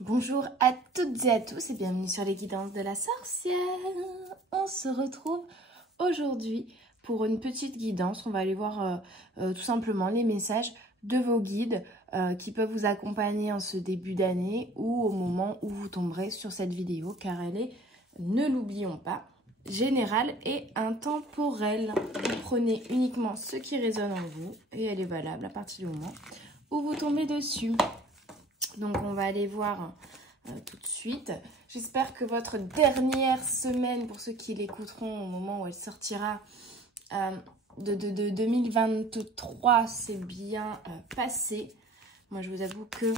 Bonjour à toutes et à tous et bienvenue sur les guidances de la sorcière. On se retrouve aujourd'hui pour une petite guidance. On va aller voir tout simplement les messages de vos guides qui peuvent vous accompagner en ce début d'année ou au moment où vous tomberez sur cette vidéo, car elle est, ne l'oublions pas, générale et intemporelle. Vous prenez uniquement ce qui résonne en vous et elle est valable à partir du moment où vous tombez dessus. Donc, on va aller voir tout de suite. J'espère que votre dernière semaine, pour ceux qui l'écouteront au moment où elle sortira, de 2023, s'est bien passé. Moi, je vous avoue que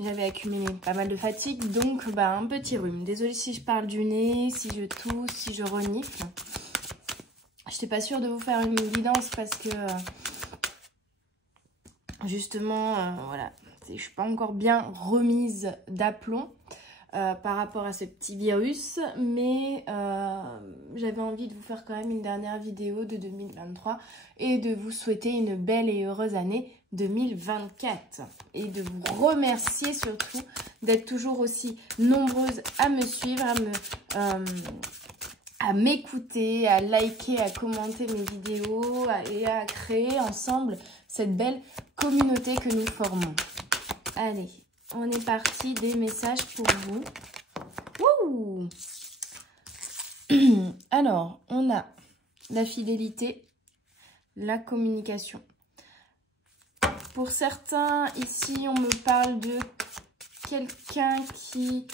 j'avais accumulé pas mal de fatigue, donc un petit rhume. Désolée si je parle du nez, si je tousse, si je renifle. Je n'étais pas sûre de vous faire une guidance parce que, justement, voilà. Je ne suis pas encore bien remise d'aplomb par rapport à ce petit virus, mais j'avais envie de vous faire quand même une dernière vidéo de 2023 et de vous souhaiter une belle et heureuse année 2024 et de vous remercier surtout d'être toujours aussi nombreuses à me suivre, à m'écouter, à liker, à commenter mes vidéos et à créer ensemble cette belle communauté que nous formons. Allez, on est parti, des messages pour vous. Wouh! Alors, on a la fidélité, la communication. Pour certains, ici, on me parle de quelqu'un qui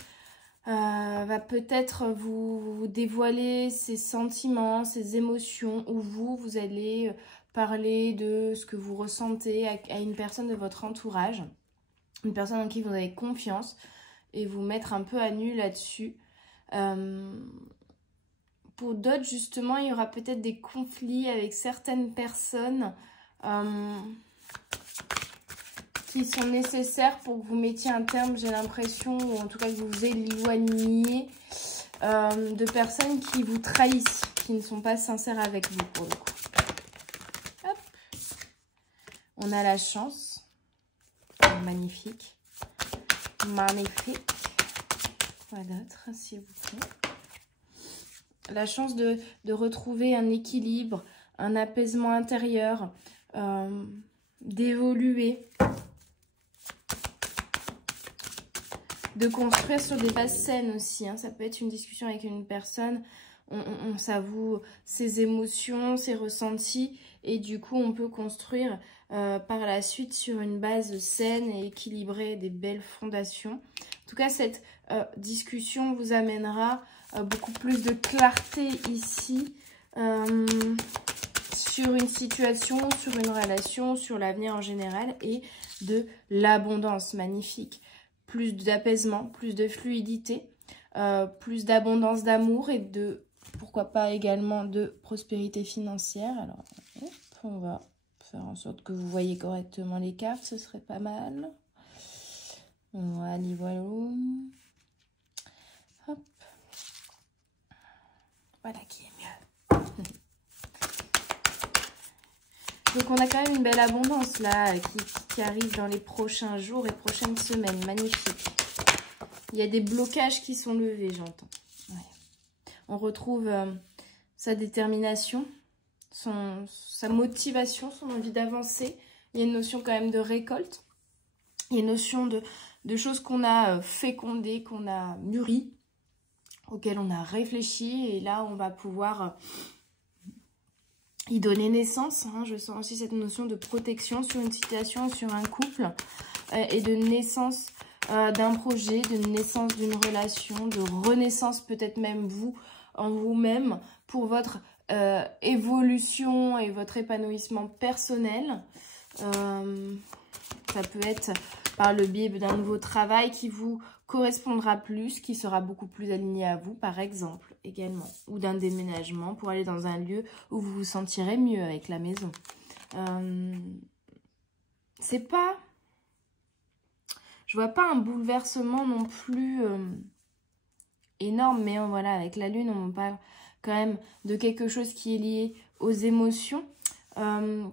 va peut-être vous dévoiler ses sentiments, ses émotions, ou vous allez parler de ce que vous ressentez à une personne de votre entourage. Une personne en qui vous avez confiance et vous mettre un peu à nu là-dessus. Pour d'autres, justement, il y aura peut-être des conflits avec certaines personnes qui sont nécessaires pour que vous mettiez un terme, j'ai l'impression, ou en tout cas que vous vous éloigniez de personnes qui vous trahissent, qui ne sont pas sincères avec vous, pour le coup. Hop. On a la chance. Magnifique. Magnifique. Quoi d'autre, s'il vous plaît? La chance de retrouver un équilibre, un apaisement intérieur, d'évoluer, de construire sur des bases saines aussi. Hein. Ça peut être une discussion avec une personne, on s'avoue ses émotions, ses ressentis, et du coup on peut construire par la suite sur une base saine et équilibrée, des belles fondations. En tout cas, cette discussion vous amènera beaucoup plus de clarté ici sur une situation, sur une relation, sur l'avenir en général, et de l'abondance. Magnifique. Plus d'apaisement, plus de fluidité, plus d'abondance d'amour et de, pourquoi pas également, de prospérité financière. Alors, hop, on va faire en sorte que vous voyez correctement les cartes, ce serait pas mal. Voilà, voilà. Hop. Voilà qui est mieux. Donc on a quand même une belle abondance là qui arrive dans les prochains jours et prochaines semaines. Magnifique. Il y a des blocages qui sont levés, j'entends. Ouais. On retrouve sa détermination, sa motivation, son envie d'avancer. Il y a une notion quand même de récolte. Il y a une notion de choses qu'on a fécondées, qu'on a mûries, auxquelles on a réfléchi. Et là, on va pouvoir y donner naissance. Hein. Je sens aussi cette notion de protection sur une situation, sur un couple, et de naissance d'un projet, de naissance d'une relation, de renaissance peut-être même vous, en vous-même, pour votre évolution et votre épanouissement personnel. Ça peut être par le biais d'un nouveau travail qui vous correspondra plus, qui sera beaucoup plus aligné à vous, par exemple, également. Ou d'un déménagement pour aller dans un lieu où vous vous sentirez mieux avec la maison. C'est pas... Je vois pas un bouleversement non plus énorme, mais voilà, avec la lune, on parle quand même de quelque chose qui est lié aux émotions,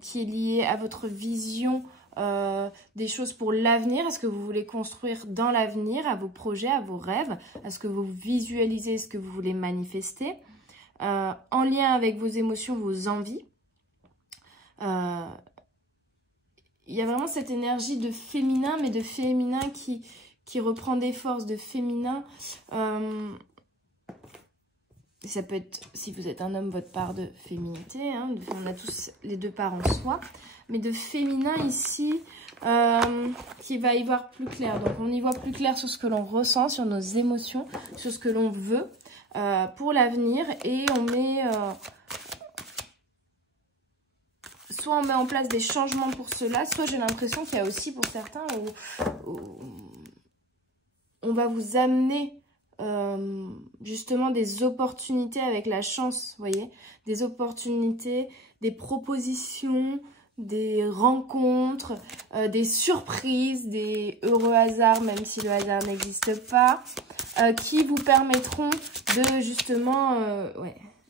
qui est lié à votre vision des choses pour l'avenir? Est-ce que vous voulez construire dans l'avenir, à vos projets, à vos rêves? Est-ce que vous visualisez ce que vous voulez manifester? En lien avec vos émotions, vos envies. Il y a vraiment cette énergie de féminin, mais de féminin qui reprend des forces, de féminin. Ça peut être, si vous êtes un homme, votre part de féminité. Hein, on a tous les deux parts en soi. Mais de féminin ici, qui va y voir plus clair. Donc on y voit plus clair sur ce que l'on ressent, sur nos émotions, sur ce que l'on veut pour l'avenir. Et on met... soit on met en place des changements pour cela, soit j'ai l'impression qu'il y a aussi pour certains où on va vous amener justement des opportunités avec la chance, vous voyez, des opportunités, des propositions, des rencontres, des surprises, des heureux hasards, même si le hasard n'existe pas, qui vous permettront de justement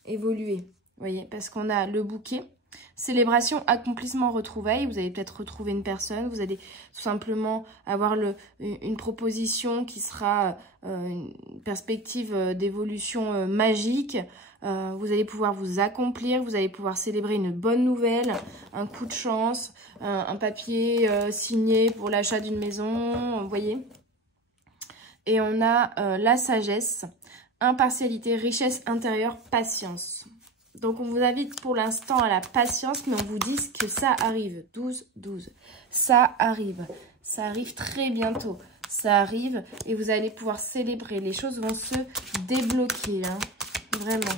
évoluer, vous voyez, parce qu'on a le bouquet. Célébration, accomplissement, retrouvailles. Vous allez peut-être retrouver une personne. Vous allez tout simplement avoir une proposition qui sera une perspective d'évolution magique. Vous allez pouvoir vous accomplir. Vous allez pouvoir célébrer une bonne nouvelle, un coup de chance, un papier signé pour l'achat d'une maison. Vous voyez. Et on a la sagesse, impartialité, richesse intérieure, patience. Donc, on vous invite pour l'instant à la patience, mais on vous dit que ça arrive. 12, 12. Ça arrive. Ça arrive très bientôt. Ça arrive et vous allez pouvoir célébrer. Les choses vont se débloquer. Hein. Vraiment.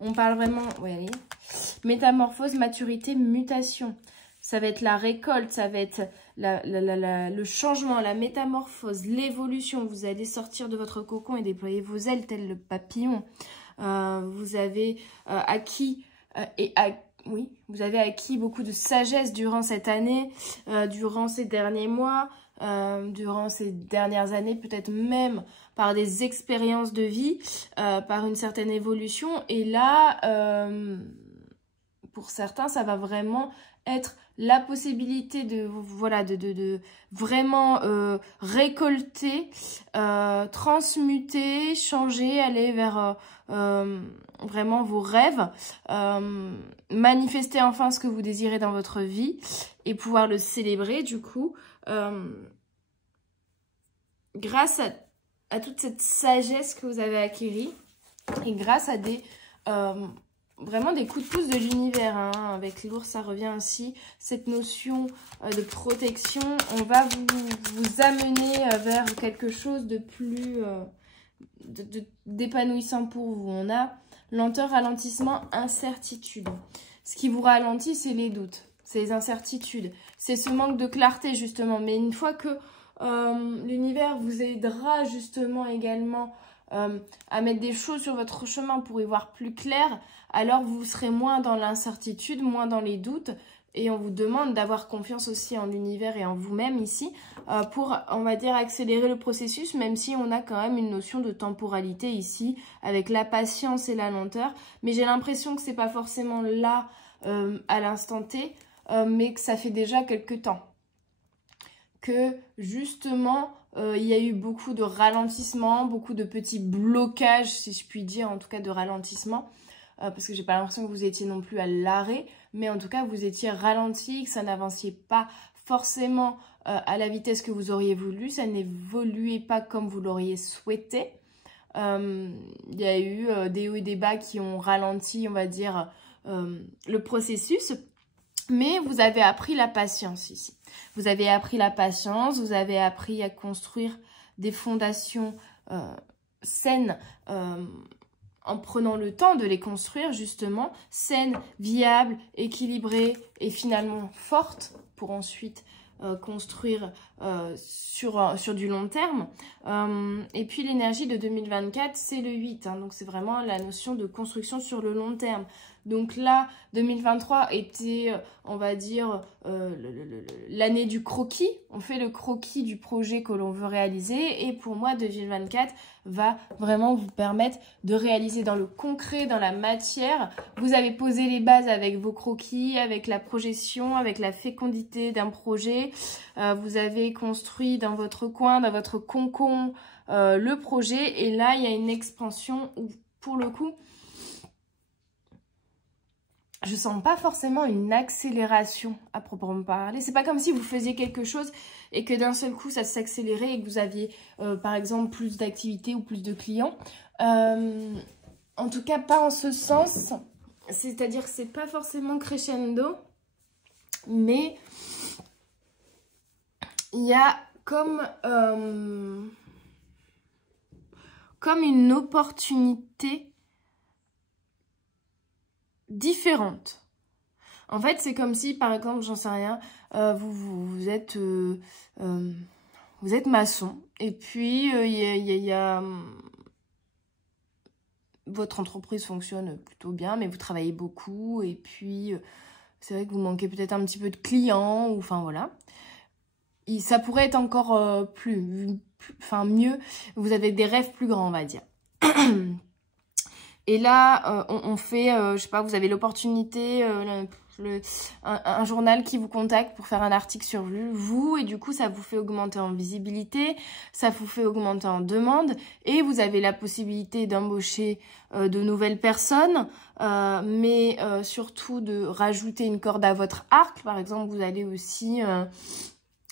On parle vraiment... Oui, allez. Métamorphose, maturité, mutation. Ça va être la récolte, ça va être le changement, la métamorphose, l'évolution. Vous allez sortir de votre cocon et déployer vos ailes tel le papillon. Vous avez acquis vous avez acquis beaucoup de sagesse durant cette année, durant ces derniers mois, durant ces dernières années, peut-être même par des expériences de vie, par une certaine évolution. Et là, pour certains, ça va vraiment être la possibilité de vraiment récolter, transmuter, changer, aller vers vraiment vos rêves, manifester enfin ce que vous désirez dans votre vie et pouvoir le célébrer du coup grâce à toute cette sagesse que vous avez acquérie et grâce à des... vraiment des coups de pouce de l'univers, hein. Avec l'ours, ça revient aussi, cette notion de protection. On va vous amener vers quelque chose de plus d'épanouissant pour vous. On a lenteur, ralentissement, incertitude. Ce qui vous ralentit, c'est les doutes, c'est les incertitudes, c'est ce manque de clarté justement. Mais une fois que l'univers vous aidera justement également à mettre des choses sur votre chemin pour y voir plus clair, alors vous serez moins dans l'incertitude, moins dans les doutes. Et on vous demande d'avoir confiance aussi en l'univers et en vous-même ici pour, on va dire, accélérer le processus, même si on a quand même une notion de temporalité ici avec la patience et la lenteur. Mais j'ai l'impression que c'est pas forcément là à l'instant T, mais que ça fait déjà quelques temps. Que justement... il y a eu beaucoup de ralentissement, beaucoup de petits blocages, si je puis dire, en tout cas de ralentissement, parce que j'ai pas l'impression que vous étiez non plus à l'arrêt, mais en tout cas vous étiez ralenti, que ça n'avanciez pas forcément à la vitesse que vous auriez voulu, ça n'évoluait pas comme vous l'auriez souhaité. Il y a eu des hauts et des bas qui ont ralenti, on va dire, le processus. Mais vous avez appris la patience ici. Vous avez appris la patience, vous avez appris à construire des fondations saines en prenant le temps de les construire justement, saines, viables, équilibrées et finalement fortes pour ensuite construire sur du long terme. Et puis l'énergie de 2024, c'est le 8. Hein, donc c'est vraiment la notion de construction sur le long terme. Donc là, 2023 était, on va dire, l'année du croquis. On fait le croquis du projet que l'on veut réaliser. Et pour moi, 2024 va vraiment vous permettre de réaliser dans le concret, dans la matière. Vous avez posé les bases avec vos croquis, avec la projection, avec la fécondité d'un projet. Vous avez construit dans votre coin, dans votre cocon, le projet. Et là, il y a une expansion où, pour le coup, je sens pas forcément une accélération à proprement parler. C'est pas comme si vous faisiez quelque chose et que d'un seul coup ça s'accélérait et que vous aviez par exemple plus d'activités ou plus de clients. En tout cas pas en ce sens. C'est-à-dire que c'est pas forcément crescendo, mais il y a comme une opportunité différente. En fait, c'est comme si, par exemple, j'en sais rien, vous êtes maçon et puis il y a votre entreprise fonctionne plutôt bien, mais vous travaillez beaucoup et puis c'est vrai que vous manquez peut-être un petit peu de clients ou enfin voilà. Ça pourrait être encore mieux. Vous avez des rêves plus grands, on va dire. Et là, on fait, je sais pas, vous avez l'opportunité, un journal qui vous contacte pour faire un article sur vous, et du coup, ça vous fait augmenter en visibilité, ça vous fait augmenter en demande, et vous avez la possibilité d'embaucher de nouvelles personnes, mais surtout de rajouter une corde à votre arc. Par exemple, vous allez aussi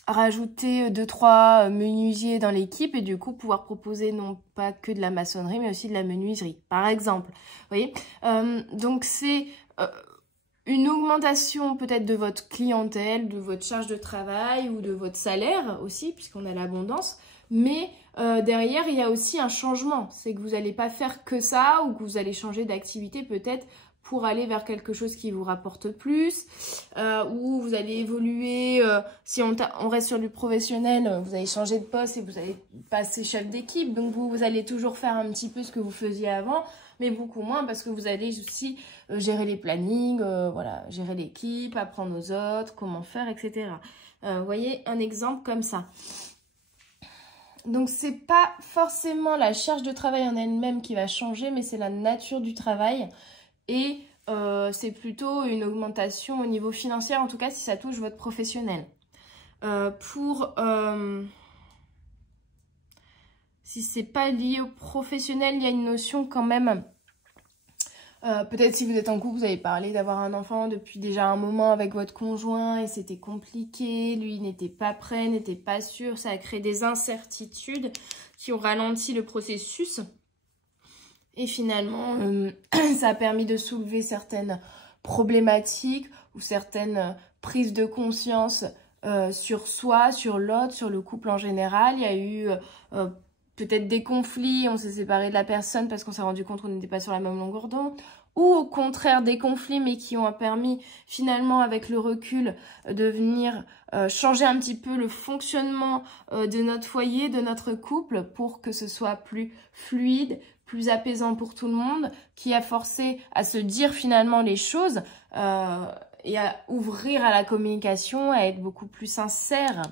rajouter 2-3 menuisiers dans l'équipe et du coup pouvoir proposer non pas que de la maçonnerie mais aussi de la menuiserie par exemple. Vous voyez, donc c'est une augmentation peut-être de votre clientèle, de votre charge de travail ou de votre salaire aussi puisqu'on a l'abondance, mais derrière il y a aussi un changement, c'est que vous n'allez pas faire que ça ou que vous allez changer d'activité peut-être pour aller vers quelque chose qui vous rapporte plus, ou vous allez évoluer, si on reste sur du professionnel, vous allez changer de poste et vous allez passer chef d'équipe, donc vous allez toujours faire un petit peu ce que vous faisiez avant, mais beaucoup moins parce que vous allez aussi gérer les plannings, voilà, gérer l'équipe, apprendre aux autres, comment faire, etc. Vous voyez, un exemple comme ça. Donc, c'est pas forcément la charge de travail en elle-même qui va changer, mais c'est la nature du travail. Et c'est plutôt une augmentation au niveau financier, en tout cas si ça touche votre professionnel. Si c'est pas lié au professionnel, il y a une notion quand même. Peut-être si vous êtes en couple, vous avez parlé d'avoir un enfant depuis déjà un moment avec votre conjoint et c'était compliqué, lui n'était pas prêt, n'était pas sûr, ça a créé des incertitudes qui ont ralenti le processus. Et finalement, ça a permis de soulever certaines problématiques ou certaines prises de conscience sur soi, sur l'autre, sur le couple en général. Il y a eu peut-être des conflits, on s'est séparé de la personne parce qu'on s'est rendu compte qu'on n'était pas sur la même longueur d'onde. Ou au contraire des conflits mais qui ont permis finalement avec le recul de venir changer un petit peu le fonctionnement de notre foyer, de notre couple pour que ce soit plus fluide, plus apaisant pour tout le monde, qui a forcé à se dire finalement les choses et à ouvrir à la communication, à être beaucoup plus sincère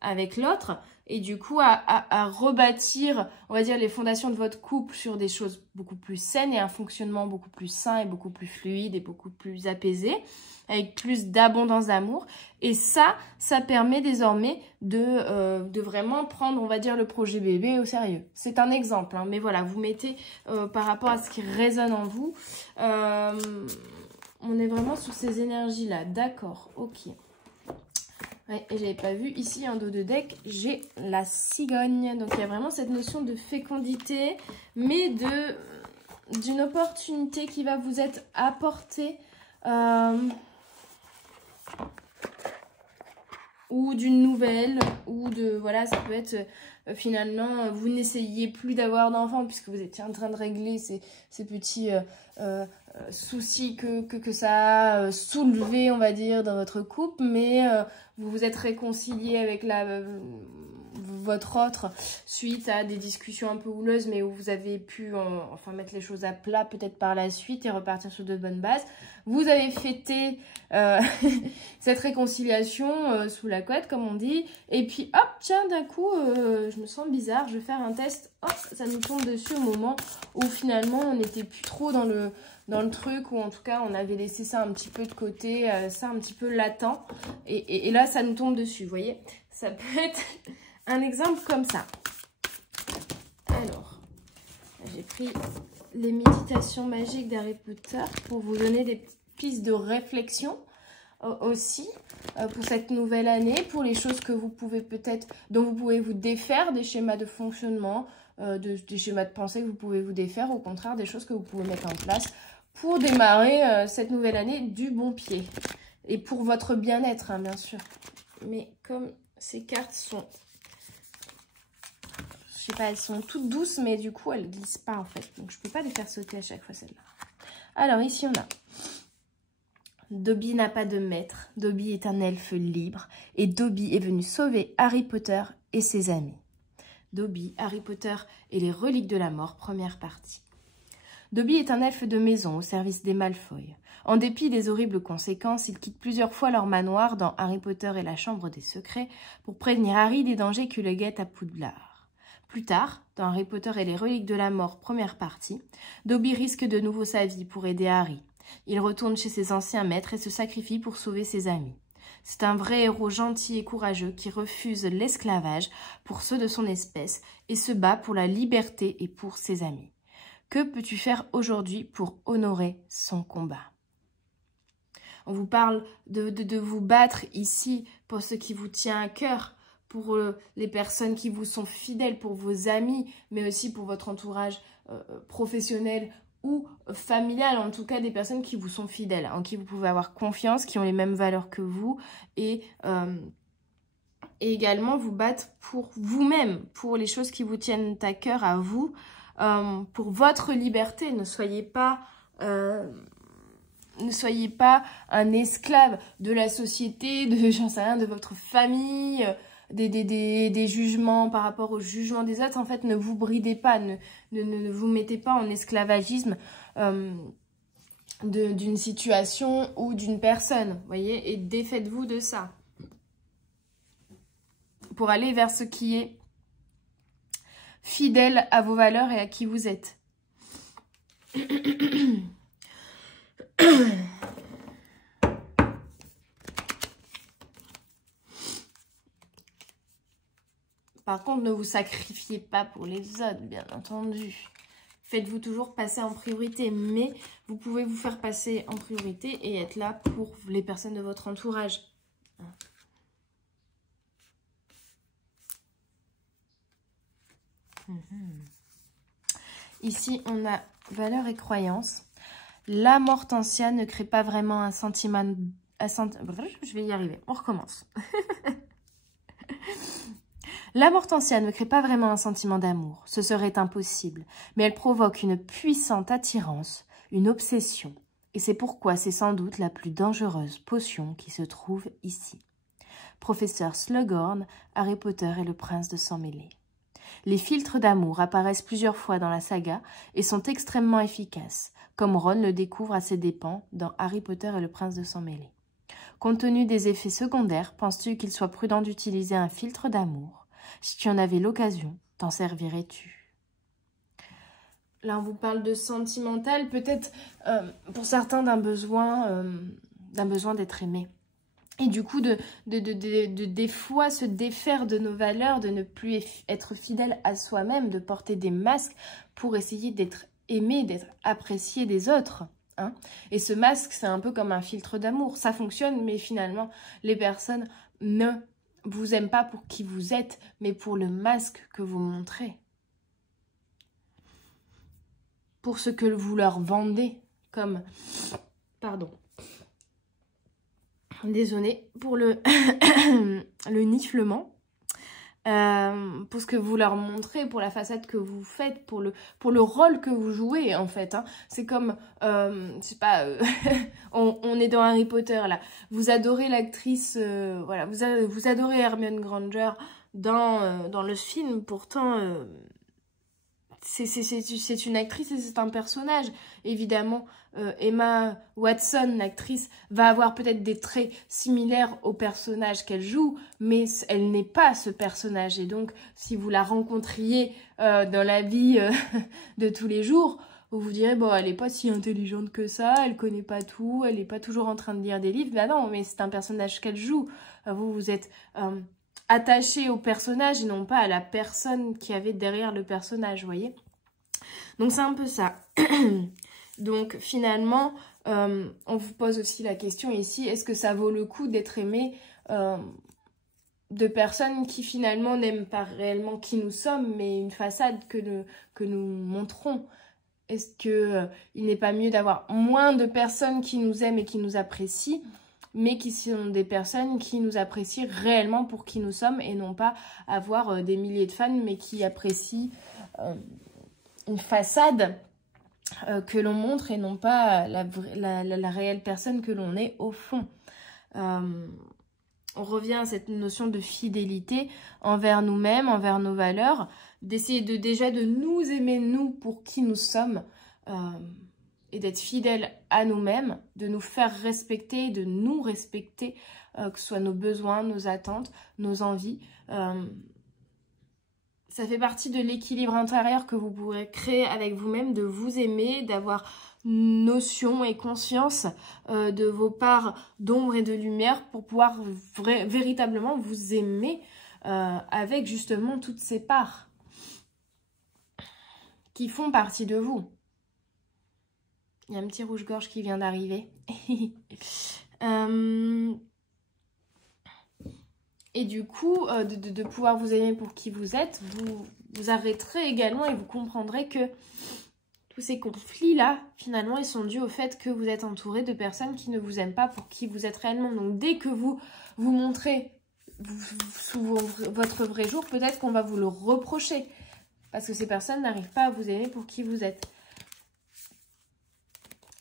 avec l'autre et du coup à rebâtir, on va dire, les fondations de votre couple sur des choses beaucoup plus saines et un fonctionnement beaucoup plus sain et beaucoup plus fluide et beaucoup plus apaisé, avec plus d'abondance d'amour. Et ça permet désormais de vraiment prendre, on va dire, le projet bébé au sérieux. C'est un exemple, hein, mais voilà, vous mettez par rapport à ce qui résonne en vous. On est vraiment sur ces énergies-là, d'accord, ok. Ouais, et j'avais pas vu ici un dos de deck, j'ai la cigogne. Donc il y a vraiment cette notion de fécondité, mais d'une opportunité qui va vous être apportée ou d'une nouvelle, ou de, voilà, ça peut être finalement, vous n'essayiez plus d'avoir d'enfants puisque vous étiez en train de régler ces petits soucis que ça a soulevé, on va dire, dans votre couple, mais vous vous êtes réconcilié avec votre autre suite à des discussions un peu houleuses, mais où vous avez pu enfin mettre les choses à plat peut-être par la suite et repartir sur de bonnes bases. Vous avez fêté cette réconciliation sous la couette, comme on dit. Et puis, hop, tiens, d'un coup, je me sens bizarre, je vais faire un test. Hop, ça nous tombe dessus au moment où finalement, on n'était plus trop dans le truc, ou en tout cas, on avait laissé ça un petit peu de côté, ça un petit peu latent. Et là, ça nous tombe dessus, vous voyez. Ça peut être un exemple comme ça. Alors, j'ai pris les méditations magiques d'Harry Potter pour vous donner des petites pistes de réflexion aussi pour cette nouvelle année, pour les choses que vous pouvez peut-être, dont vous pouvez vous défaire, des schémas de fonctionnement, des schémas de pensée que vous pouvez vous défaire, au contraire des choses que vous pouvez mettre en place pour démarrer cette nouvelle année du bon pied. Et pour votre bien-être, hein, bien sûr. Mais comme ces cartes sont, je sais pas, elles sont toutes douces, mais du coup, elles glissent pas, en fait. Donc, je peux pas les faire sauter à chaque fois, celle-là. Alors, ici, on a Dobby n'a pas de maître. Dobby est un elfe libre. Et Dobby est venu sauver Harry Potter et ses amis. Dobby, Harry Potter et les reliques de la mort, première partie. Dobby est un elfe de maison au service des Malfoy. En dépit des horribles conséquences, il quitte plusieurs fois leur manoir dans Harry Potter et la Chambre des Secrets pour prévenir Harry des dangers qui le guettent à Poudlard. Plus tard, dans Harry Potter et les reliques de la mort, première partie, Dobby risque de nouveau sa vie pour aider Harry. Il retourne chez ses anciens maîtres et se sacrifie pour sauver ses amis. C'est un vrai héros gentil et courageux qui refuse l'esclavage pour ceux de son espèce et se bat pour la liberté et pour ses amis. Que peux-tu faire aujourd'hui pour honorer son combat? On vous parle de vous battre ici pour ce qui vous tient à cœur, pour les personnes qui vous sont fidèles, pour vos amis, mais aussi pour votre entourage professionnel ou familial, en tout cas des personnes qui vous sont fidèles, en qui vous pouvez avoir confiance, qui ont les mêmes valeurs que vous, et également vous battre pour vous-même, pour les choses qui vous tiennent à cœur à vous, pour votre liberté. Ne soyez pas un esclave de la société, j'en sais rien, de votre famille, des jugements par rapport aux jugements des autres. En fait, ne vous bridez pas, ne vous mettez pas en esclavagisme d'une situation ou d'une personne, voyez, et défaites-vous de ça pour aller vers ce qui est fidèle à vos valeurs et à qui vous êtes. Par contre, ne vous sacrifiez pas pour les autres, bien entendu. Faites-vous toujours passer en priorité, mais vous pouvez vous faire passer en priorité et être là pour les personnes de votre entourage. Ici, on a valeurs et croyances. La Mortensia ne crée pas vraiment un sentiment... Je vais y arriver, on recommence. La Mortensia ne crée pas vraiment un sentiment d'amour, ce serait impossible, mais elle provoque une puissante attirance, une obsession, et c'est pourquoi c'est sans doute la plus dangereuse potion qui se trouve ici. Professeur Slughorn, Harry Potter et le prince de sang mêlé. Les filtres d'amour apparaissent plusieurs fois dans la saga et sont extrêmement efficaces, comme Ron le découvre à ses dépens dans Harry Potter et le prince de sang mêlé. Compte tenu des effets secondaires, penses-tu qu'il soit prudent d'utiliser un filtre d'amour? Si tu en avais l'occasion, t'en servirais-tu? Là, on vous parle de sentimental, peut-être pour certains d'un besoin d'être aimé. Et du coup, des fois, se défaire de nos valeurs, de ne plus être fidèle à soi-même, de porter des masques pour essayer d'être aimé, d'être apprécié des autres. Hein. Et ce masque, c'est un peu comme un filtre d'amour. Ça fonctionne, mais finalement, les personnes ne vous aiment pas pour qui vous êtes, mais pour le masque que vous montrez. Pour ce que vous leur vendez comme... Pardon. Désolée pour le niflement. pour ce que vous leur montrez, pour la façade que vous faites, pour le rôle que vous jouez, en fait. Hein. C'est comme, je sais pas, on est dans Harry Potter, là. Vous adorez l'actrice, voilà, vous adorez Hermione Granger dans le film, pourtant... c'est une actrice et c'est un personnage. Évidemment, Emma Watson, l'actrice, va avoir peut-être des traits similaires au personnage qu'elle joue, mais elle n'est pas ce personnage. Et donc, si vous la rencontriez dans la vie de tous les jours, vous vous direz, bon, elle n'est pas si intelligente que ça, elle connaît pas tout, elle n'est pas toujours en train de lire des livres. Ben non, mais c'est un personnage qu'elle joue. Vous êtes... attaché au personnage et non pas à la personne qui avait derrière le personnage, vous voyez. Donc c'est un peu ça. Donc finalement, on vous pose aussi la question ici, est-ce que ça vaut le coup d'être aimé de personnes qui finalement n'aiment pas réellement qui nous sommes, mais une façade que nous montrons? Est-ce que il n'est pas mieux d'avoir moins de personnes qui nous aiment et qui nous apprécient, mais qui sont des personnes qui nous apprécient réellement pour qui nous sommes et non pas avoir des milliers de fans, mais qui apprécient une façade que l'on montre et non pas la réelle personne que l'on est au fond. On revient à cette notion de fidélité envers nous-mêmes, envers nos valeurs, d'essayer déjà de nous aimer nous pour qui nous sommes, et d'être fidèles à nous-mêmes, de nous faire respecter, de nous respecter, que ce soit nos besoins, nos attentes, nos envies. Ça fait partie de l'équilibre intérieur que vous pourrez créer avec vous-même, de vous aimer, d'avoir notion et conscience de vos parts d'ombre et de lumière pour pouvoir véritablement vous aimer avec justement toutes ces parts qui font partie de vous. Il y a un petit rouge-gorge qui vient d'arriver. Et du coup, de pouvoir vous aimer pour qui vous êtes, vous arrêterez également et vous comprendrez que tous ces conflits-là, finalement, ils sont dus au fait que vous êtes entouré de personnes qui ne vous aiment pas pour qui vous êtes réellement. Donc, dès que vous vous montrez sous votre vrai jour, peut-être qu'on va vous le reprocher. Parce que ces personnes n'arrivent pas à vous aimer pour qui vous êtes.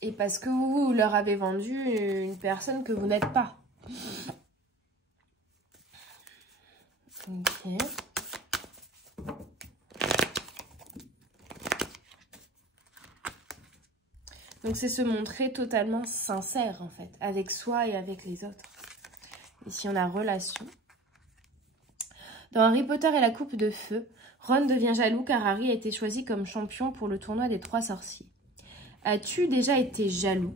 Et parce que vous leur avez vendu une personne que vous n'êtes pas. Ok. Donc c'est se montrer totalement sincère en fait, avec soi et avec les autres. Ici on a relation. Dans Harry Potter et la coupe de feu, Ron devient jaloux car Harry a été choisi comme champion pour le tournoi des 3 sorciers. As-tu déjà été jaloux?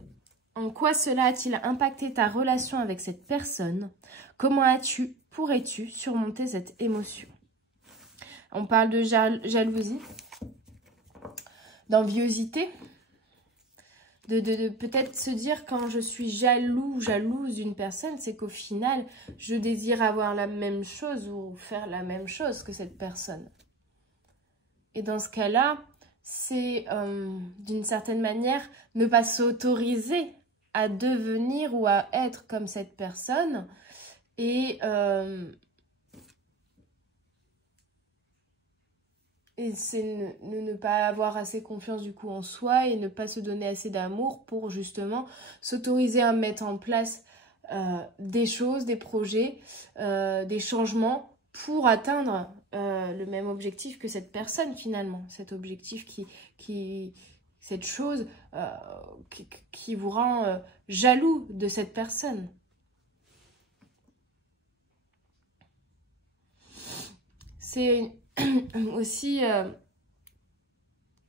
En quoi cela a-t-il impacté ta relation avec cette personne? Comment pourrais-tu surmonter cette émotion? On parle de jalousie, d'enviosité, de peut-être se dire quand je suis jalouse d'une personne, c'est qu'au final, je désire avoir la même chose ou faire la même chose que cette personne. Et dans ce cas-là, c'est d'une certaine manière ne pas s'autoriser à devenir ou à être comme cette personne et c'est ne pas avoir assez confiance du coup en soi et ne pas se donner assez d'amour pour justement s'autoriser à mettre en place des choses, des projets, des changements pour atteindre le même objectif que cette personne finalement. Cet objectif cette chose qui vous rend jaloux de cette personne. C'est aussi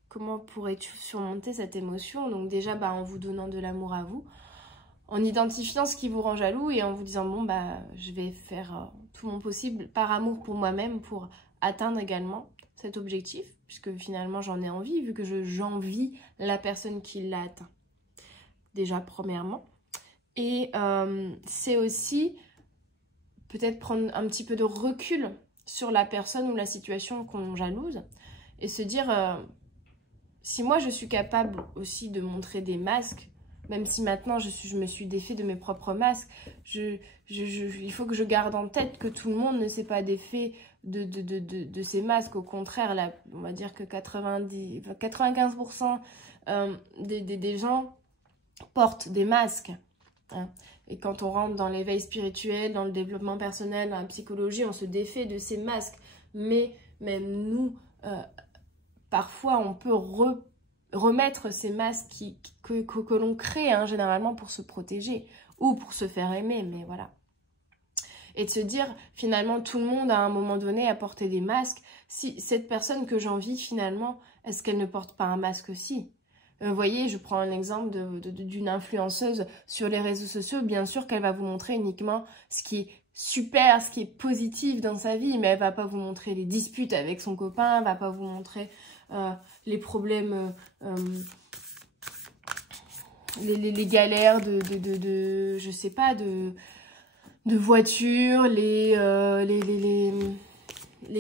comment pourrais-tu surmonter cette émotion? Donc déjà en vous donnant de l'amour à vous, en identifiant ce qui vous rend jaloux et en vous disant bon je vais faire tout mon possible par amour pour moi-même pour atteindre également cet objectif, puisque finalement j'en ai envie vu que j'envie la personne qui l'a atteint. Déjà premièrement. Et c'est aussi peut-être prendre un petit peu de recul sur la personne ou la situation qu'on jalouse et se dire si moi je suis capable aussi de montrer des masques même si maintenant je me suis défait de mes propres masques, il faut que je garde en tête que tout le monde ne s'est pas défait de ces masques. Au contraire, là, on va dire que 95% des gens portent des masques. Hein. Et quand on rentre dans l'éveil spirituel, dans le développement personnel, dans la psychologie, on se défait de ces masques. Mais même nous, parfois, on peut remettre ces masques que l'on crée, hein, généralement pour se protéger ou pour se faire aimer, mais voilà. Et de se dire, finalement, tout le monde, à un moment donné, a porté des masques. Si cette personne que j'envie, finalement, est-ce qu'elle ne porte pas un masque aussi ? Vous voyez, je prends un exemple d'une influenceuse sur les réseaux sociaux. Bien sûr qu'elle va vous montrer uniquement ce qui est super, ce qui est positif dans sa vie, mais elle va pas vous montrer les disputes avec son copain, elle va pas vous montrer les problèmes, les galères je sais pas, de voiture, les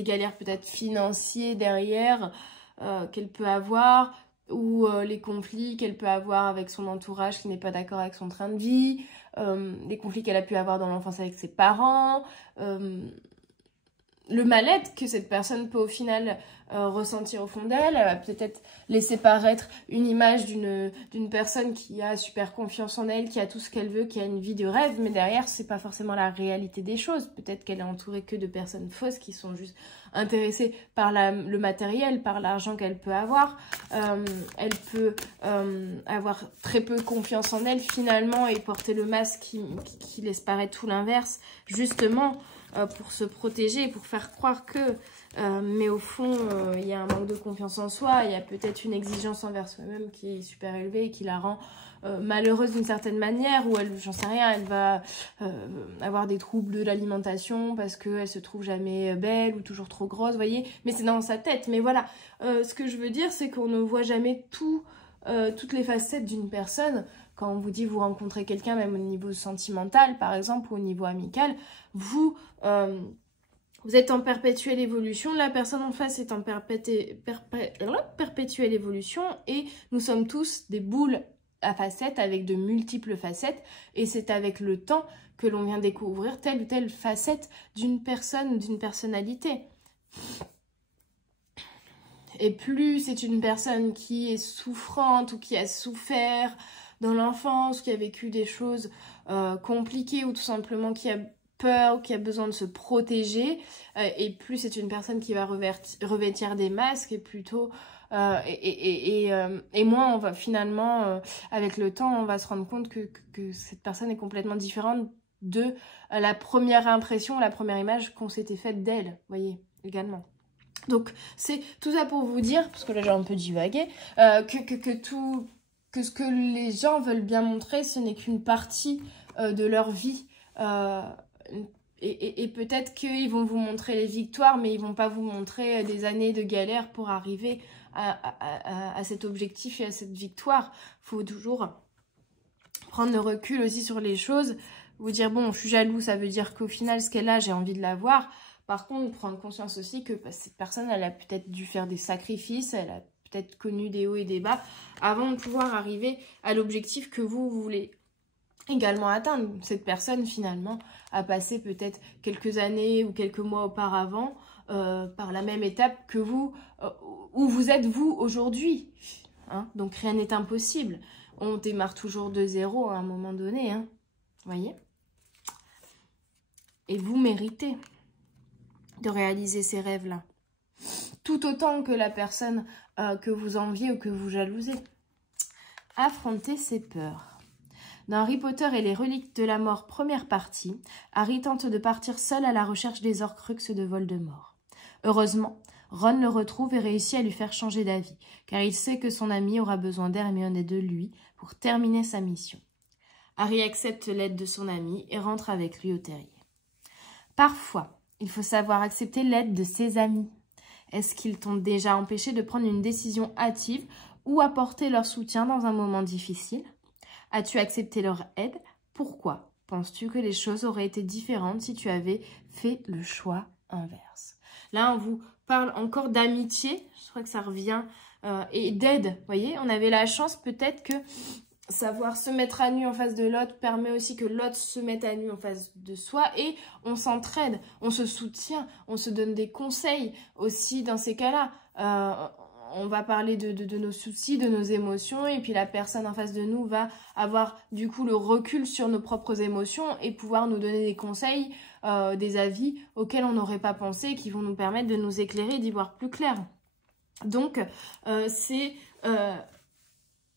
galères peut-être financières derrière qu'elle peut avoir, ou les conflits qu'elle peut avoir avec son entourage qui n'est pas d'accord avec son train de vie, les conflits qu'elle a pu avoir dans l'enfance avec ses parents, le mal-être que cette personne peut au final ressentir au fond d'elle. Elle va peut-être laisser paraître une image d'une personne qui a super confiance en elle, qui a tout ce qu'elle veut, qui a une vie de rêve, mais derrière, c'est pas forcément la réalité des choses. Peut-être qu'elle est entourée que de personnes fausses qui sont juste intéressée par le matériel, par l'argent qu'elle peut avoir. Elle peut avoir très peu confiance en elle finalement et porter le masque qui laisse paraître tout l'inverse, justement pour se protéger, pour faire croire que... mais au fond, il y a un manque de confiance en soi, il y a peut-être une exigence envers soi-même qui est super élevée et qui la rend malheureuse d'une certaine manière, ou elle, j'en sais rien, elle va avoir des troubles de l'alimentation parce qu'elle se trouve jamais belle ou toujours trop grosse, vous voyez, mais c'est dans sa tête. Mais voilà, ce que je veux dire, c'est qu'on ne voit jamais toutes les facettes d'une personne. Quand on vous dit vous rencontrez quelqu'un, même au niveau sentimental, par exemple, ou au niveau amical, vous êtes en perpétuelle évolution, la personne en face est en perpétuelle évolution, et nous sommes tous des boules à facettes avec de multiples facettes, et c'est avec le temps que l'on vient découvrir telle ou telle facette d'une personne ou d'une personnalité. Et plus c'est une personne qui est souffrante ou qui a souffert dans l'enfance, qui a vécu des choses compliquées, ou tout simplement qui a peur ou qui a besoin de se protéger, et plus c'est une personne qui va revêtir des masques, et plutôt et moins on va finalement avec le temps on va se rendre compte que cette personne est complètement différente de la première impression, la première image qu'on s'était faite d'elle, voyez, également. Donc c'est tout ça pour vous dire, parce que là j'ai un peu divagué, que ce que les gens veulent bien montrer, ce n'est qu'une partie de leur vie. Et peut-être qu'ils vont vous montrer les victoires, mais ils vont pas vous montrer des années de galère pour arriver à cet objectif et à cette victoire. Il faut toujours prendre le recul aussi sur les choses, vous dire bon, je suis jaloux, ça veut dire qu'au final ce qu'elle a, j'ai envie de l'avoir. Par contre, prendre conscience aussi que cette personne, elle a peut-être dû faire des sacrifices, elle a peut-être connu des hauts et des bas avant de pouvoir arriver à l'objectif que vous voulez également atteindre. Cette personne, finalement, a passé peut-être quelques années ou quelques mois auparavant par la même étape que vous, où vous êtes vous aujourd'hui. Hein, donc rien n'est impossible. On démarre toujours de zéro à un moment donné. Hein, voyez ? Et vous méritez de réaliser ces rêves-là. Tout autant que la personne que vous enviez ou que vous jalousez. Affronter ses peurs. Dans Harry Potter et les reliques de la mort, première partie, Harry tente de partir seul à la recherche des Horcruxes de Voldemort. Heureusement, Ron le retrouve et réussit à lui faire changer d'avis, car il sait que son ami aura besoin d'Hermione et de lui pour terminer sa mission. Harry accepte l'aide de son ami et rentre avec lui au terrier. Parfois, il faut savoir accepter l'aide de ses amis. Est-ce qu'ils t'ont déjà empêché de prendre une décision hâtive ou apporter leur soutien dans un moment difficile ? As-tu accepté leur aide? Pourquoi penses-tu que les choses auraient été différentes si tu avais fait le choix inverse? Là, on vous parle encore d'amitié, je crois que ça revient, et d'aide. Vous voyez, on avait la chance peut-être que savoir se mettre à nu en face de l'autre permet aussi que l'autre se mette à nu en face de soi et on s'entraide, on se soutient, on se donne des conseils aussi dans ces cas-là. On va parler de nos soucis, de nos émotions et puis la personne en face de nous va avoir du coup le recul sur nos propres émotions et pouvoir nous donner des conseils, des avis auxquels on n'aurait pas pensé qui vont nous permettre de nous éclairer, d'y voir plus clair. Donc, c'est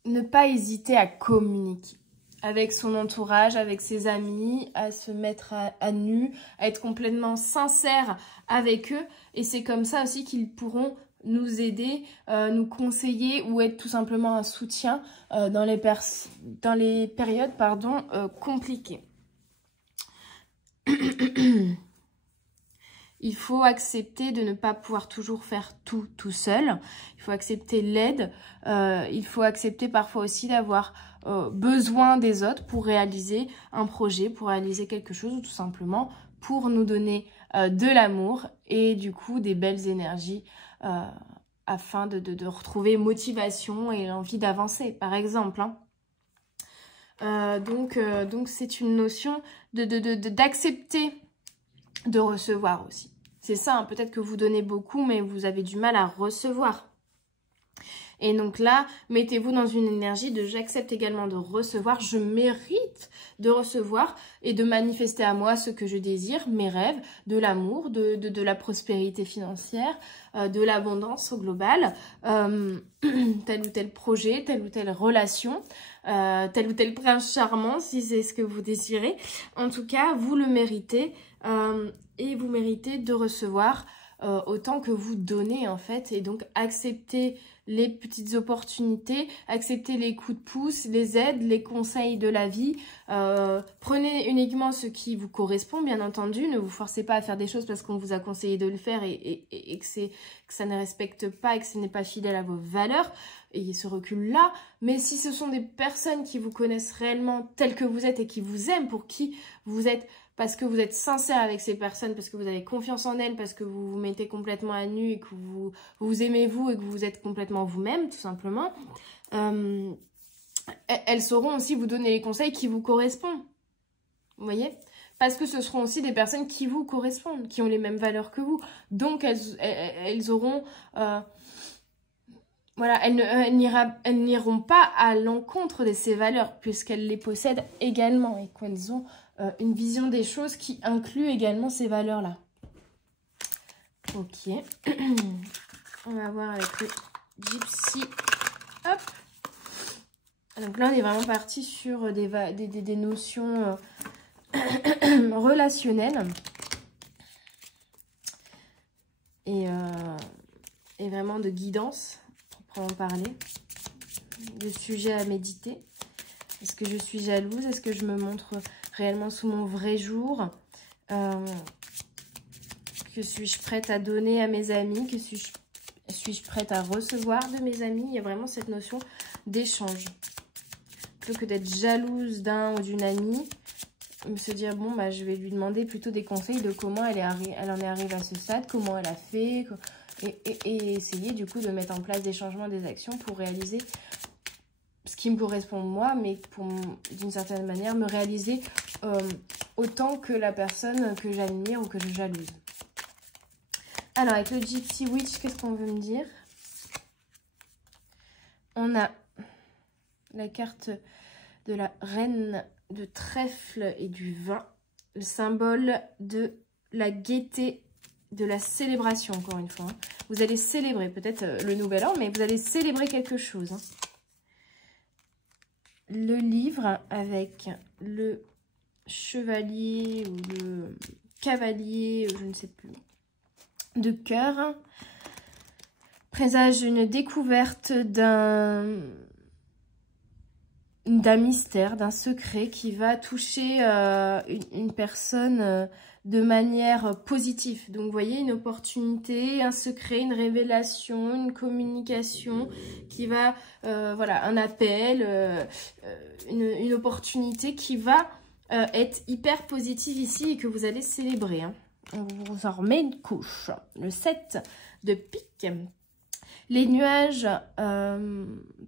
ne pas hésiter à communiquer avec son entourage, avec ses amis, à se mettre à nu, à être complètement sincère avec eux. Et c'est comme ça aussi qu'ils pourront nous aider, nous conseiller ou être tout simplement un soutien dans les périodes compliquées. Il faut accepter de ne pas pouvoir toujours faire tout seul. Il faut accepter l'aide. Il faut accepter parfois aussi d'avoir besoin des autres pour réaliser un projet, pour réaliser quelque chose ou tout simplement pour nous donner de l'amour et du coup des belles énergies afin de retrouver motivation et l'envie d'avancer, par exemple. Donc c'est une notion d'accepter de recevoir aussi. C'est ça, hein, peut-être que vous donnez beaucoup, mais vous avez du mal à recevoir. Et donc là, mettez-vous dans une énergie de j'accepte également de recevoir, je mérite de recevoir et de manifester à moi ce que je désire, mes rêves, de l'amour, de la prospérité financière, de l'abondance au global, tel ou tel projet, telle ou telle relation, tel ou tel prince charmant si c'est ce que vous désirez. En tout cas, vous le méritez et vous méritez de recevoir autant que vous donnez en fait, et donc acceptez les petites opportunités, acceptez les coups de pouce, les aides, les conseils de la vie, prenez uniquement ce qui vous correspond bien entendu, ne vous forcez pas à faire des choses parce qu'on vous a conseillé de le faire et que ça ne respecte pas et que ce n'est pas fidèle à vos valeurs, ayez ce recul là, mais si ce sont des personnes qui vous connaissent réellement telles que vous êtes et qui vous aiment pour qui vous êtes, parce que vous êtes sincère avec ces personnes, parce que vous avez confiance en elles, parce que vous vous mettez complètement à nu et que vous aimez vous et que vous êtes complètement vous-même, tout simplement, elles sauront aussi vous donner les conseils qui vous correspondent. Vous voyez ? Parce que ce seront aussi des personnes qui vous correspondent, qui ont les mêmes valeurs que vous. Donc, elles auront... voilà, elles n'iront pas à l'encontre de ces valeurs, puisqu'elles les possèdent également et qu'elles ont une vision des choses qui inclut également ces valeurs-là. Ok. On va voir avec le Gypsy. Hop. Donc là, on est vraiment parti sur des notions relationnelles. Et vraiment de guidance, proprement parler. De sujets à méditer. Est-ce que je suis jalouse? Est-ce que je me montre réellement sous mon vrai jour? Que suis-je prête à donner à mes amis? Que suis-je prête à recevoir de mes amis? Il y a vraiment cette notion d'échange. Plutôt que d'être jalouse d'un ou d'une amie, se dire, bon, bah, je vais lui demander plutôt des conseils de comment elle en est arrivée à ce stade, comment elle a fait, et essayer du coup de mettre en place des changements, des actions pour réaliser ce qui me correspond moi, mais pour, d'une certaine manière, me réaliser autant que la personne que j'admire ou que je jalouse. Alors, avec le Gypsy Witch, qu'est-ce qu'on veut me dire? On a la carte de la reine de trèfle et du vin, le symbole de la gaieté, de la célébration, encore une fois. Vous allez célébrer peut-être le nouvel an, mais vous allez célébrer quelque chose. Le livre avec le chevalier ou le cavalier, je ne sais plus, de cœur, présage une découverte d'un mystère, d'un secret qui va toucher une personne de manière positive. Donc vous voyez, une opportunité, un secret, une révélation, une communication qui va, voilà, un appel, une opportunité qui va être hyper positive ici et que vous allez célébrer. Hein. On vous en remet une couche. Le 7 de pique. Les nuages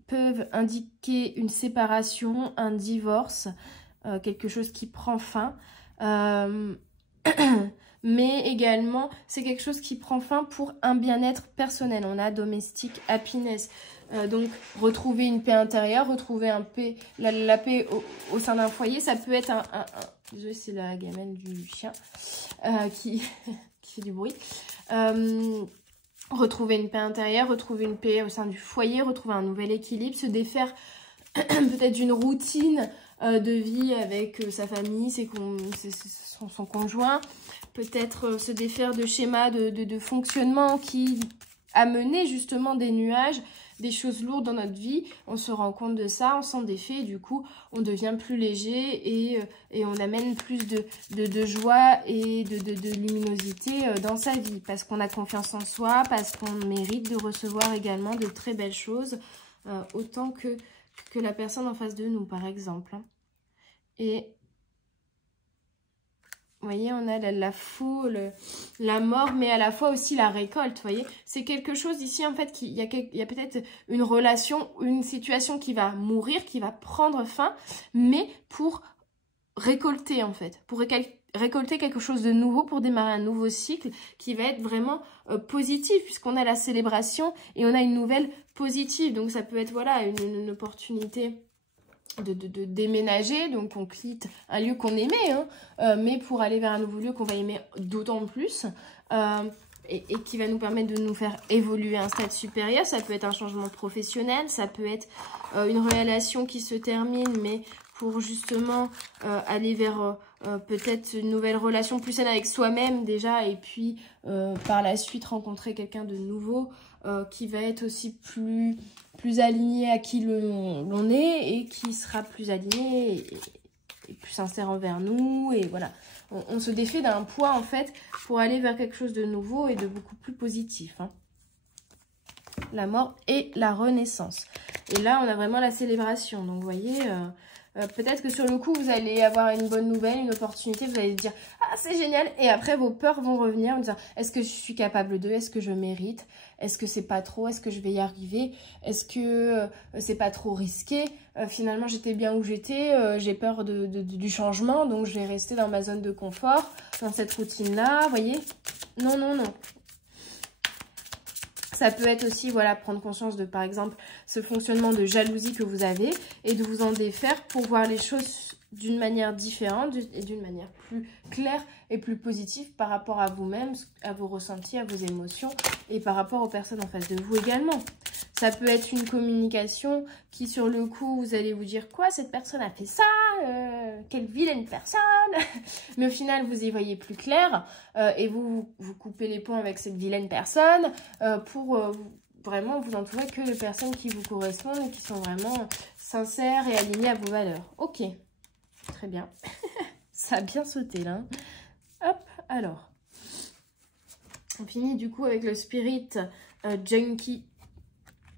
peuvent indiquer une séparation, un divorce, quelque chose qui prend fin. Mais également, c'est quelque chose qui prend fin pour un bien-être personnel. On a domestique happiness. Donc, retrouver une paix intérieure, retrouver la paix au sein d'un foyer. Ça peut être désolé, c'est la gamelle du chien qui fait du bruit. Retrouver une paix intérieure, retrouver une paix au sein du foyer, retrouver un nouvel équilibre, se défaire peut-être d'une routine de vie avec sa famille, son conjoint, peut-être se défaire de schémas de fonctionnement qui amenaient justement des nuages, des choses lourdes dans notre vie. On se rend compte de ça, on s'en défait et du coup on devient plus léger et on amène plus de joie et de luminosité dans sa vie parce qu'on a confiance en soi, parce qu'on mérite de recevoir également de très belles choses autant que la personne en face de nous par exemple. Et vous voyez, on a la foule, la mort, mais à la fois aussi la récolte, vous voyez. C'est quelque chose ici, en fait, il y a peut-être une relation, une situation qui va mourir, qui va prendre fin, mais pour récolter, en fait. Pour récolter quelque chose de nouveau, pour démarrer un nouveau cycle qui va être vraiment positif, puisqu'on a la célébration et on a une nouvelle positive. Donc, ça peut être, voilà, une opportunité de déménager, donc on quitte un lieu qu'on aimait, hein, mais pour aller vers un nouveau lieu qu'on va aimer d'autant plus, et qui va nous permettre de nous faire évoluer à un stade supérieur. Ça peut être un changement professionnel, ça peut être une relation qui se termine, mais pour justement aller vers peut-être une nouvelle relation plus saine avec soi-même déjà, et puis par la suite rencontrer quelqu'un de nouveau qui va être aussi plus aligné à qui l'on est et qui sera plus aligné et plus sincère envers nous. Et voilà, on se défait d'un poids en fait pour aller vers quelque chose de nouveau et de beaucoup plus positif, hein. La mort et la renaissance. Et là, on a vraiment la célébration. Donc, vous voyez, peut-être que sur le coup, vous allez avoir une bonne nouvelle, une opportunité. Vous allez dire, ah, c'est génial. Et après, vos peurs vont revenir en disant, est-ce que je suis capable de? Est-ce que je mérite? Est-ce que c'est pas trop? Est-ce que je vais y arriver? Est-ce que c'est pas trop risqué? Finalement, j'étais bien où j'étais. J'ai peur du changement. Donc, je vais rester dans ma zone de confort, dans cette routine-là. Vous voyez? Non, non, non. Ça peut être aussi, voilà, prendre conscience de, par exemple, ce fonctionnement de jalousie que vous avez et de vous en défaire pour voir les choses d'une manière différente et d'une manière plus claire et plus positive par rapport à vous-même, à vos ressentis, à vos émotions et par rapport aux personnes en face de vous également. Ça peut être une communication qui, sur le coup, vous allez vous dire « Quoi, cette personne a fait ça quelle vilaine personne !» Mais au final, vous y voyez plus clair et vous coupez les ponts avec cette vilaine personne pour vraiment vous entourer que de personnes qui vous correspondent et qui sont vraiment sincères et alignées à vos valeurs. Ok, très bien. Ça a bien sauté là. Hop, alors. On finit du coup avec le Spirit Junkie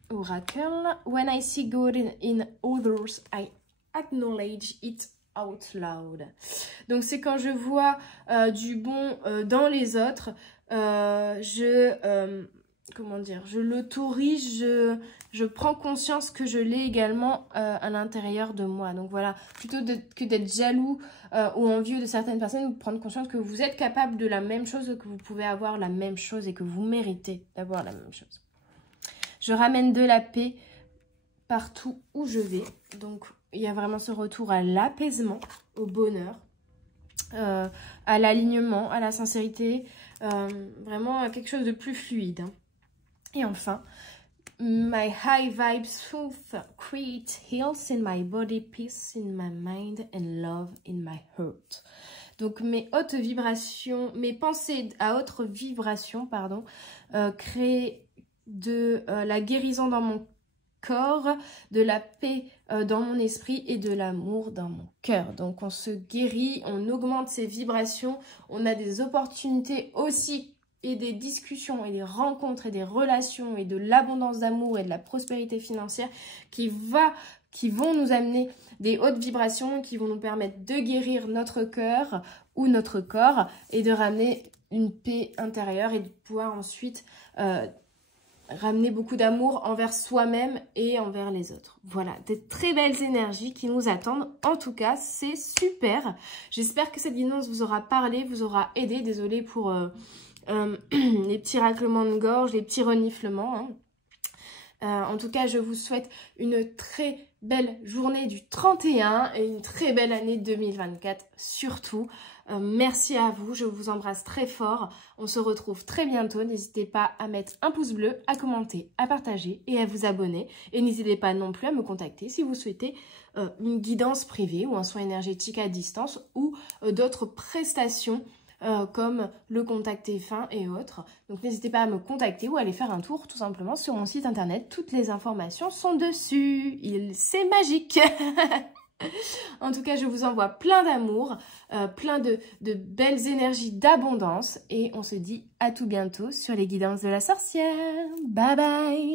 Oracle. When I see good in others, I acknowledge it out loud. Donc c'est quand je vois du bon dans les autres, comment dire, je l'autorise, je prends conscience que je l'ai également à l'intérieur de moi. Donc voilà, plutôt que d'être jaloux ou envieux de certaines personnes, vous prendre conscience que vous êtes capable de la même chose, que vous pouvez avoir la même chose et que vous méritez d'avoir la même chose. Je ramène de la paix partout où je vais. Donc il y a vraiment ce retour à l'apaisement, au bonheur, à l'alignement, à la sincérité, vraiment à quelque chose de plus fluide. Et enfin, my high vibes truth create health in my body, peace in my mind and love in my heart. Donc mes hautes vibrations, mes pensées à haute vibration, pardon, créent de la guérison dans mon corps, de la paix dans mon esprit et de l'amour dans mon cœur. Donc on se guérit, on augmente ses vibrations, on a des opportunités aussi et des discussions et des rencontres et des relations et de l'abondance d'amour et de la prospérité financière qui vont nous amener des hautes vibrations qui vont nous permettre de guérir notre cœur ou notre corps et de ramener une paix intérieure et de pouvoir ensuite ramener beaucoup d'amour envers soi-même et envers les autres. Voilà, des très belles énergies qui nous attendent. En tout cas, c'est super. J'espère que cette guidance vous aura parlé, vous aura aidé. Désolée pour les petits raclements de gorge, les petits reniflements, hein. En tout cas, je vous souhaite une très belle journée du 31 et une très belle année 2024 surtout. Merci à vous, je vous embrasse très fort. On se retrouve très bientôt. N'hésitez pas à mettre un pouce bleu, à commenter, à partager et à vous abonner. Et n'hésitez pas non plus à me contacter si vous souhaitez une guidance privée ou un soin énergétique à distance ou d'autres prestations comme le contact F1 et autres. Donc n'hésitez pas à me contacter ou à aller faire un tour tout simplement sur mon site internet. Toutes les informations sont dessus. C'est magique. En tout cas, je vous envoie plein d'amour, plein de belles énergies d'abondance et on se dit à tout bientôt sur les guidances de la sorcière. Bye bye.